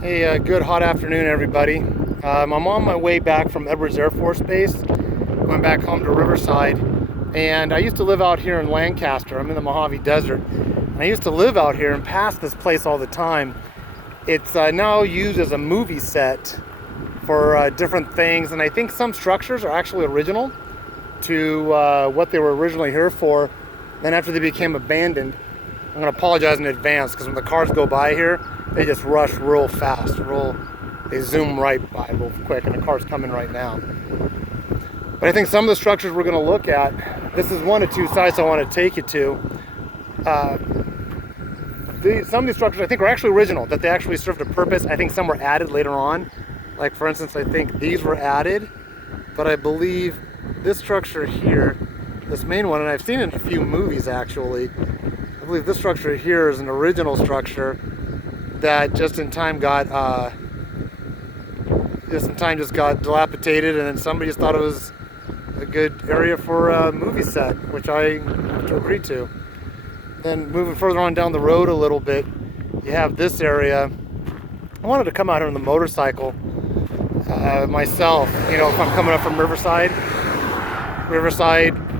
Hey, good hot afternoon, everybody. I'm on my way back from Edwards Air Force Base, going back home to Riverside. And I used to live out here in Lancaster. I'm in the Mojave Desert. And I used to live out here and pass this place all the time. It's now used as a movie set for different things. And I think some structures are actually original to what they were originally here for. Then after they became abandoned, I'm going to apologize in advance because when the cars go by here, they just rush real fast, they zoom right by real quick, and the car's coming right now. But I think some of the structures we're going to look at, this is one of two sites I want to take you to. Some of these structures I think are actually original, that they actually served a purpose. I think some were added later on. Like for instance, I think these were added, but I believe this structure here, this main one, and I've seen it in a few movies actually, I believe this structure here is an original structure that just in time got just got dilapidated, and then somebody just thought it was a good area for a movie set, which I have to agree to. Then moving further on down the road a little bit, you have this area. I wanted to come out here on the motorcycle myself. You know, if I'm coming up from Riverside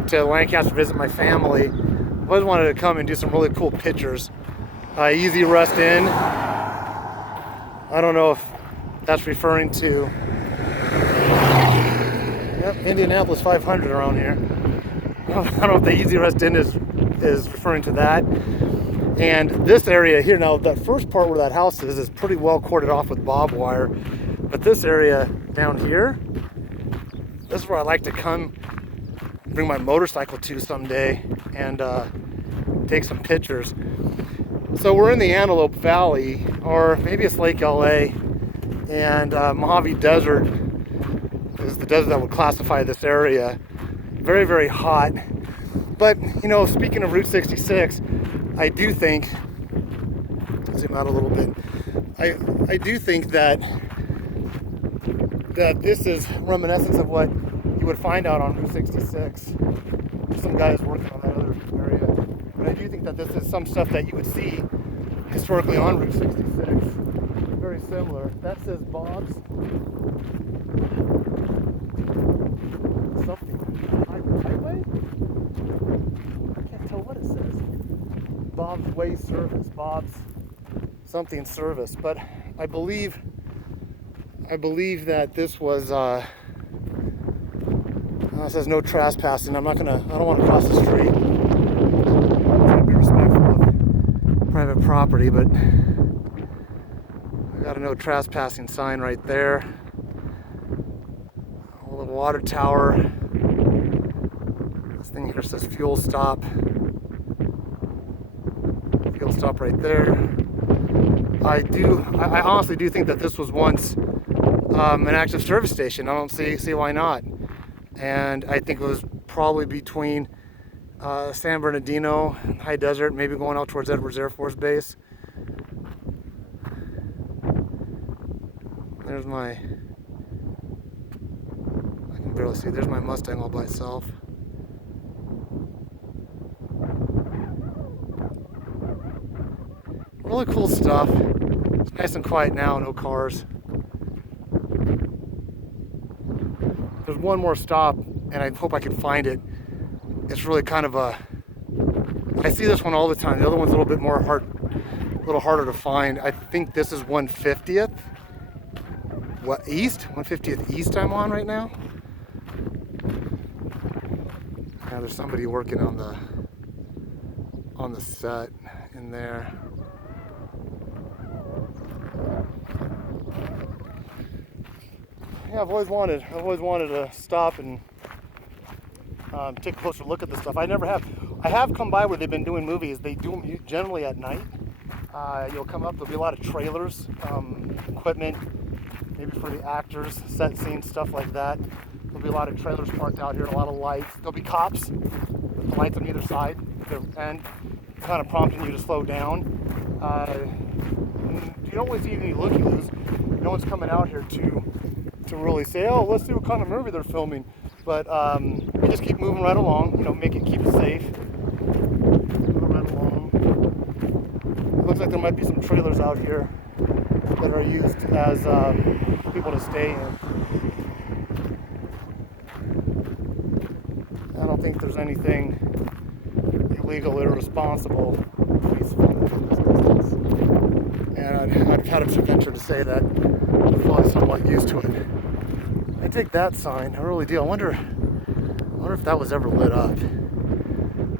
to Lancaster to visit my family, I always wanted to come and do some really cool pictures. Easy Rest Inn. I don't know if that's referring to, yep, Indianapolis 500 around here. I don't know if the Easy Rest Inn is referring to that. And this area here, now that first part where that house is pretty well corded off with barbed wire. But this area down here, this is where I like to come bring my motorcycle to someday and take some pictures. So we're in the Antelope Valley, or maybe it's Lake LA, and Mojave Desert is the desert that would classify this area. Very, very hot. But, you know, speaking of Route 66, I do think, zoom out a little bit, I do think that this is reminiscent of what you would find out on Route 66. Some guys working on that other area. But I do think that this is some stuff that you would see historically on Route 66. Very similar. That says Bob's something. Highway? I can't tell what it says. Bob's Way Service. Bob's something service. But I believe that this was it says no trespassing. I don't want to cross the street. I'm trying to be respectful of private property, but I got a no trespassing sign right there. A little water tower. This thing here says fuel stop. Fuel stop right there. I honestly do think that this was once an active service station. I don't see why not. And I think it was probably between San Bernardino and High Desert, maybe going out towards Edwards Air Force Base. There's I can barely see, there's my Mustang all by itself. Really cool stuff. It's nice and quiet now, no cars. There's one more stop, and I hope I can find it. It's really kind of I see this one all the time. The other one's a little harder to find. I think this is 150th. What, east? 150th east I'm on right now. Now there's somebody working on the set in there. Yeah, I've always wanted to stop and take a closer look at this stuff. I have come by where they've been doing movies. They do them generally at night. You'll come up, there'll be a lot of trailers, equipment, maybe for the actors, set scenes, stuff like that. There'll be a lot of trailers parked out here, a lot of lights. There'll be cops with lights on either side, and kind of prompting you to slow down. You don't really see any looky-loos. No one's coming out here to really say, oh, let's see what kind of movie they're filming. But we just keep moving right along, you know, keep it safe. Moving right along. It looks like there might be some trailers out here. that are used as people to stay in. I don't think there's anything illegal or irresponsible in these distance. And I'd had a venture to say that I'm probably somewhat used to it. I dig that sign, I really do. I wonder if that was ever lit up.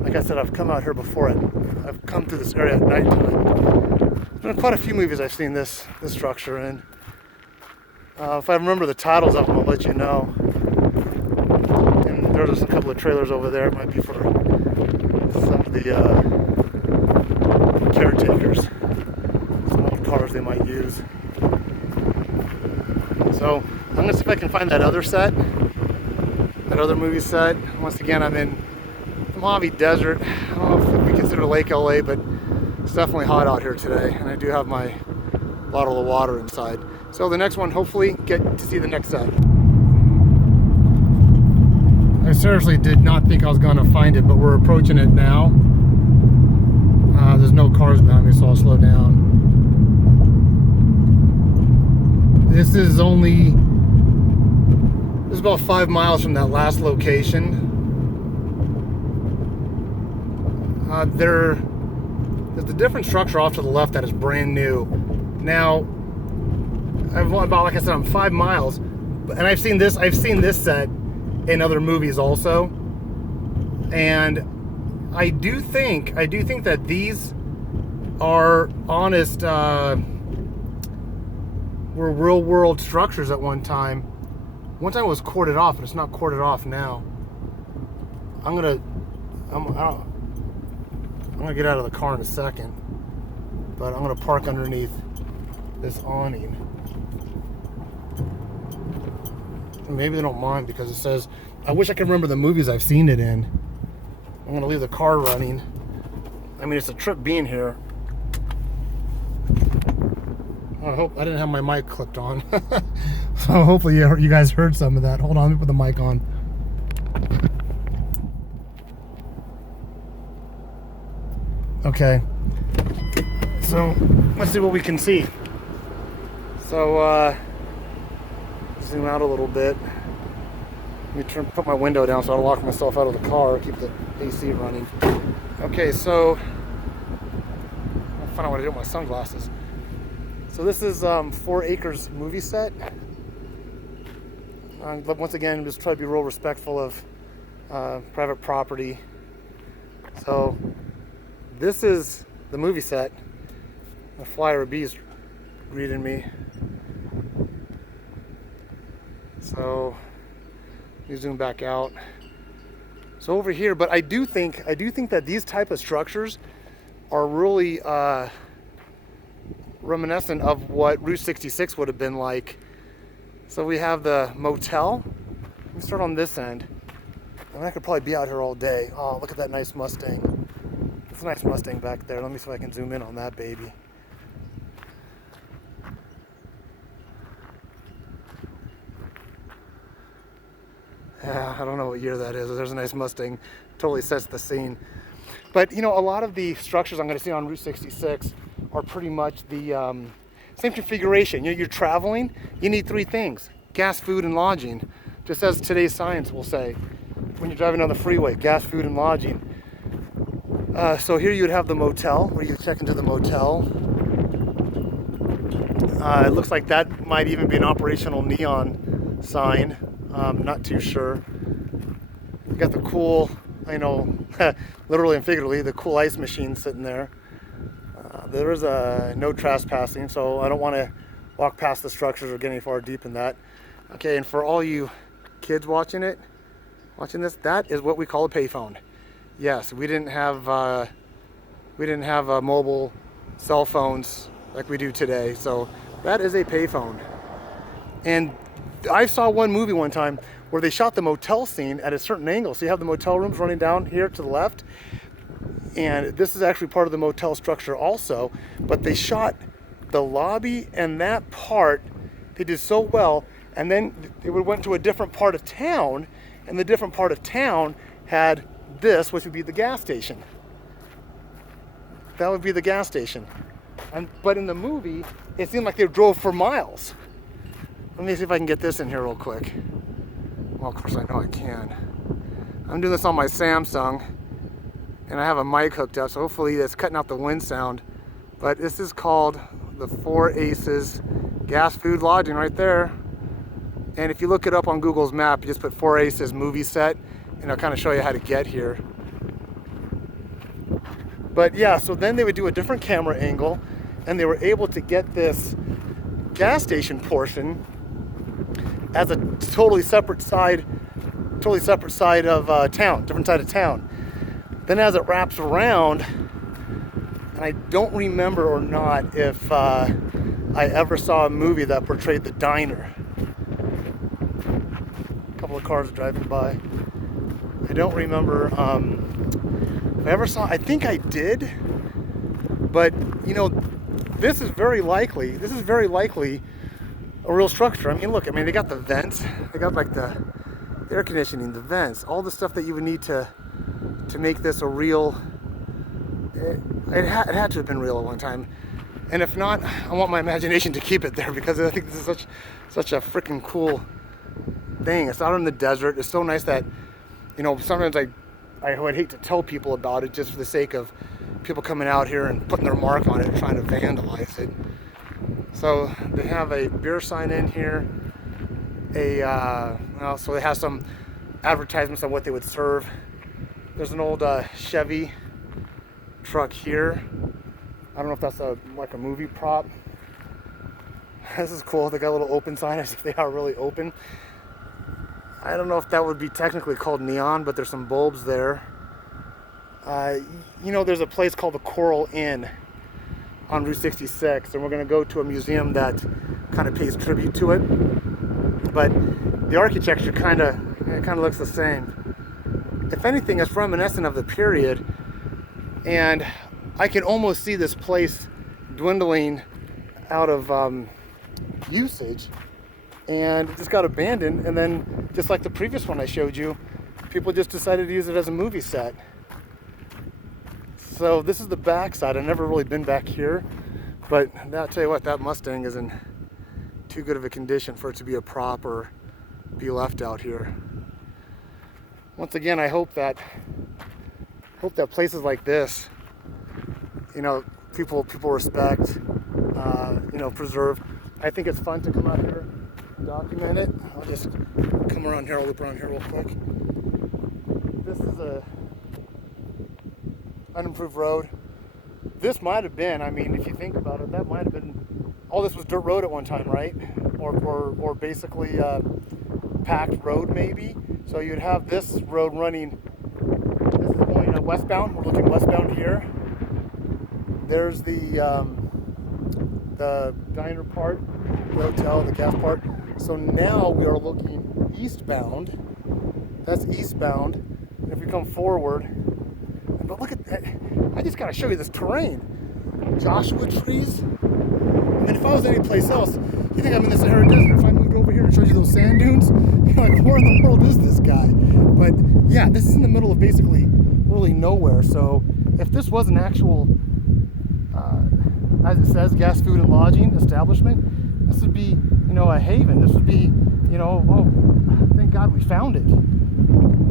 Like I said, I've come out here before. I've come through this area at nighttime. There's been quite a few movies I've seen this structure in. If I remember the titles of them, I'll let you know. And there's a couple of trailers over there. It might be for some of the caretakers. Some old cars they might use. So I'm going to see if I can find that other set. That other movie set. Once again, I'm in the Mojave Desert. I don't know if we consider Lake LA, but it's definitely hot out here today. And I do have my bottle of water inside. So the next one, hopefully, get to see the next set. I seriously did not think I was going to find it, but we're approaching it now. There's no cars behind me, so I'll slow down. This is about 5 miles from that last location. There's a different structure off to the left that is brand new. Now, like I said, I'm 5 miles, and I've seen this set in other movies also, and I do think that these are honest, were real world structures at one time. One time it was corded off, but it's not corded off now. I'm gonna get out of the car in a second, but I'm gonna park underneath this awning. Maybe they don't mind because it says, I wish I could remember the movies I've seen it in. I'm gonna leave the car running. I mean, it's a trip being here. I hope I didn't have my mic clipped on. So hopefully you guys heard some of that. Hold on, let me put the mic on. Okay. So let's see what we can see. So zoom out a little bit. Let me put my window down so I don't lock myself out of the car. Keep the AC running. Okay, so I'll find out what I do with my sunglasses. So this is 4 Acres movie set. But once again, just try to be real respectful of private property. So this is the movie set. A flyer of bees greeting me. So let me zoom back out. So over here, but I do think that these type of structures are really reminiscent of what Route 66 would have been like. So we have the motel. Let me start on this end. And I could probably be out here all day. Oh, look at that nice Mustang. It's a nice Mustang back there. Let me see if I can zoom in on that baby. Yeah, I don't know what year that is. There's a nice Mustang. Totally sets the scene. But you know, a lot of the structures I'm going to see on Route 66 are pretty much the same configuration. You're traveling, you need 3 things: gas, food, and lodging. Just as today's science will say, when you're driving on the freeway, gas, food, and lodging. So here you would have the motel, where you check into the motel. It looks like that might even be an operational neon sign. Not too sure. You got the cool, I know, literally and figuratively, the cool ice machine sitting there. There is a no trespassing, so I don't want to walk past the structures or get any far deep in that. Okay, and for all you kids watching this, that is what we call a payphone. Yes, we didn't have mobile cell phones like we do today, so that is a payphone. And I saw one movie one time where they shot the motel scene at a certain angle. So you have the motel rooms running down here to the left, and this is actually part of the motel structure also, but they shot the lobby and that part, they did so well, and then they went to a different part of town, and the different part of town had this, which would be the gas station. That would be the gas station. But in the movie, it seemed like they drove for miles. Let me see if I can get this in here real quick. Well, of course I know I can. I'm doing this on my Samsung, and I have a mic hooked up, so hopefully it's cutting out the wind sound. But this is called the Four Aces Gas Food Lodging right there. And if you look it up on Google's map, you just put Four Aces movie set, and I'll kind of show you how to get here. But yeah, so then they would do a different camera angle, and they were able to get this gas station portion as a totally separate side of town, different side of town. Then as it wraps around, and I don't remember or not if I ever saw a movie that portrayed the diner. A couple of cars driving by. I don't remember if I ever saw, I think I did, but you know, this is very likely a real structure. I mean, look, they got the vents, they got like the air conditioning, the vents, all the stuff that you would need to make this a real, it had to have been real at one time. And if not, I want my imagination to keep it there, because I think this is such a freaking cool thing. It's out in the desert. It's so nice that, you know, sometimes I would hate to tell people about it just for the sake of people coming out here and putting their mark on it and trying to vandalize it. So they have a beer sign in here. So they have some advertisements on what they would serve. There's an old Chevy truck here. I don't know if that's like a movie prop. This is cool. They got a little open sign as if they are really open. I don't know if that would be technically called neon, but there's some bulbs there. You know, there's a place called the Coral Inn on Route 66, and we're going to go to a museum that kind of pays tribute to it. But the architecture kind of looks the same. If anything, it's reminiscent of the period, and I can almost see this place dwindling out of usage, and it just got abandoned. And then, just like the previous one I showed you, people just decided to use it as a movie set. So this is the back side. I've never really been back here, but I'll tell you what, that Mustang is in too good of a condition for it to be a prop or be left out here. Once again, I hope that places like this, you know, people respect, you know, preserve. I think it's fun to come out here and document it. I'll just come around here, I'll loop around here real quick. This is a unimproved road. This might have been, if you think about it, that might have been, all this was dirt road at one time, right? Or basically packed road maybe. So you'd have this road running, this is going westbound, we're looking westbound here. There's the diner part, the hotel, the gas part. So now we are looking eastbound. That's eastbound. And if we come forward, but look at that, I just gotta show you this terrain. Joshua trees. If I was any place else, you think I'm in the Sahara Desert. If I moved over here and showed you those sand dunes, you're like, where in the world is this guy? But yeah, this is in the middle of basically really nowhere. So if this was an actual, as it says, gas, food, and lodging establishment, this would be, you know, a haven. This would be, you know, oh, thank God we found it. Here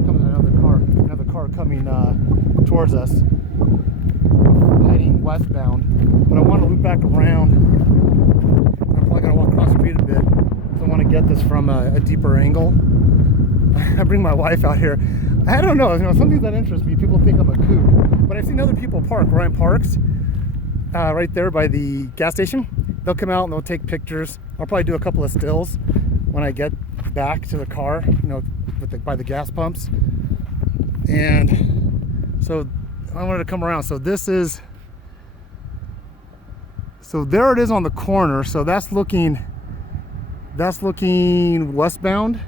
comes another car coming towards us, heading westbound. But I want to loop back around. I'm probably going to walk across the street a bit, because I want to get this from a deeper angle. I bring my wife out here. I don't know, some things that interest me, people think I'm a kook, but I've seen other people park where I'm parked, right there by the gas station. They'll come out and they'll take pictures. I'll probably do a couple of stills when I get back to the car, by the gas pumps. And so I wanted to come around. So there it is on the corner. So that's looking westbound.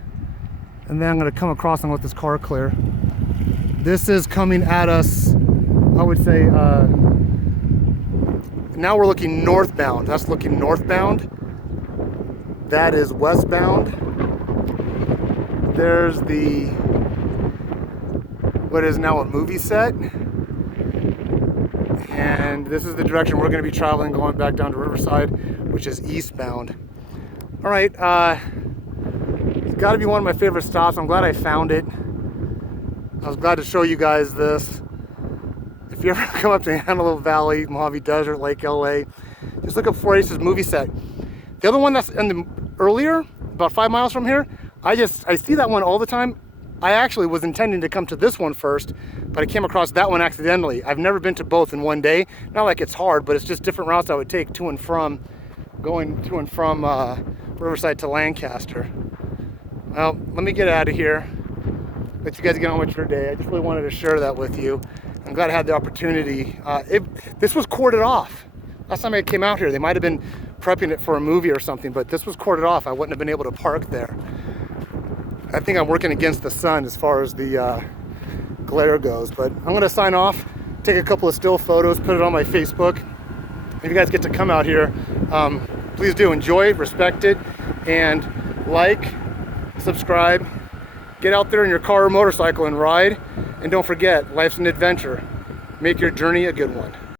And then I'm going to come across and let this car clear. This is coming at us, I would say, now we're looking northbound. That's looking northbound. That is westbound. There's what is now a movie set. And this is the direction we're going to be traveling, going back down to Riverside. which is eastbound. All right, it's got to be one of my favorite stops. I'm glad I found it. I was glad to show you guys this. If you ever come up to Antelope Valley, Mojave Desert, Lake LA, just look up 4H's movie set. The other one that's in the earlier, about 5 miles from here, I see that one all the time. I actually was intending to come to this one first, but I came across that one accidentally. I've never been to both in one day. Not like it's hard, but it's just different routes I would take to and from, going to and from Riverside to Lancaster. Well, let me get out of here. Let you guys get on with your day. I just really wanted to share that with you. I'm glad I had the opportunity. This was corded off. Last time I came out here, they might have been prepping it for a movie or something, but this was corded off. I wouldn't have been able to park there. I think I'm working against the sun as far as the glare goes, but I'm gonna sign off, take a couple of still photos, put it on my Facebook. If you guys get to come out here, please do enjoy it, respect it, and like, subscribe, get out there in your car or motorcycle and ride. And don't forget, life's an adventure. Make your journey a good one.